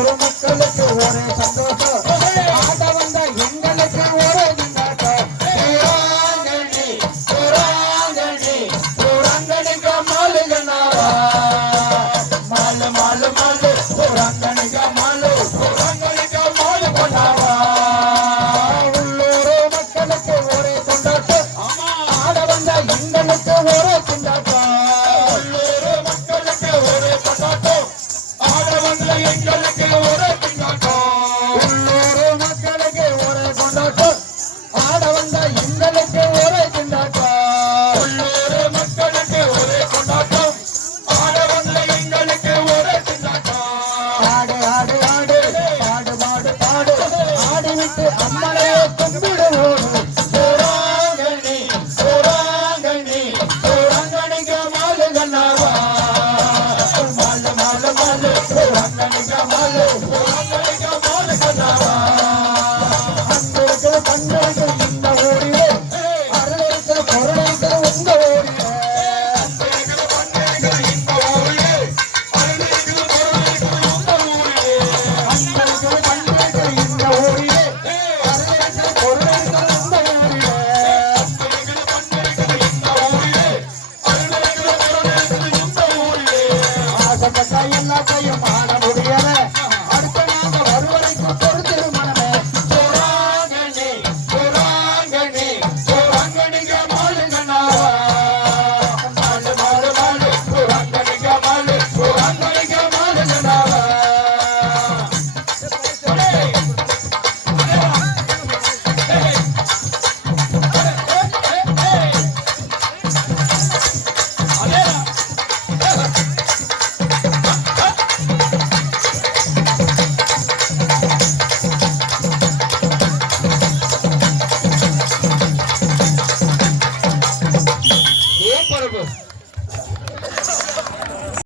உள்ளூர் மக்களுக்கு ஒரே சந்தோஷம் ஆட வந்த எங்களுக்கு ஒரே கொண்டாட்டம் புறங்கணி கமாலு கண்ணாவா மாலு மாலு மாலு புறங்கணி கமாலு கொண்டாவா உள்ளூர் மக்களுக்கு ஒரே கொண்டாட்டம் ஆட வந்த எங்களுக்கு ஒரே கொண்டாட்டம் உள்ளூர் மக்களுக்கு ஒரே கொண்டாட்டம் ஆட வந்த எங்களுக்கு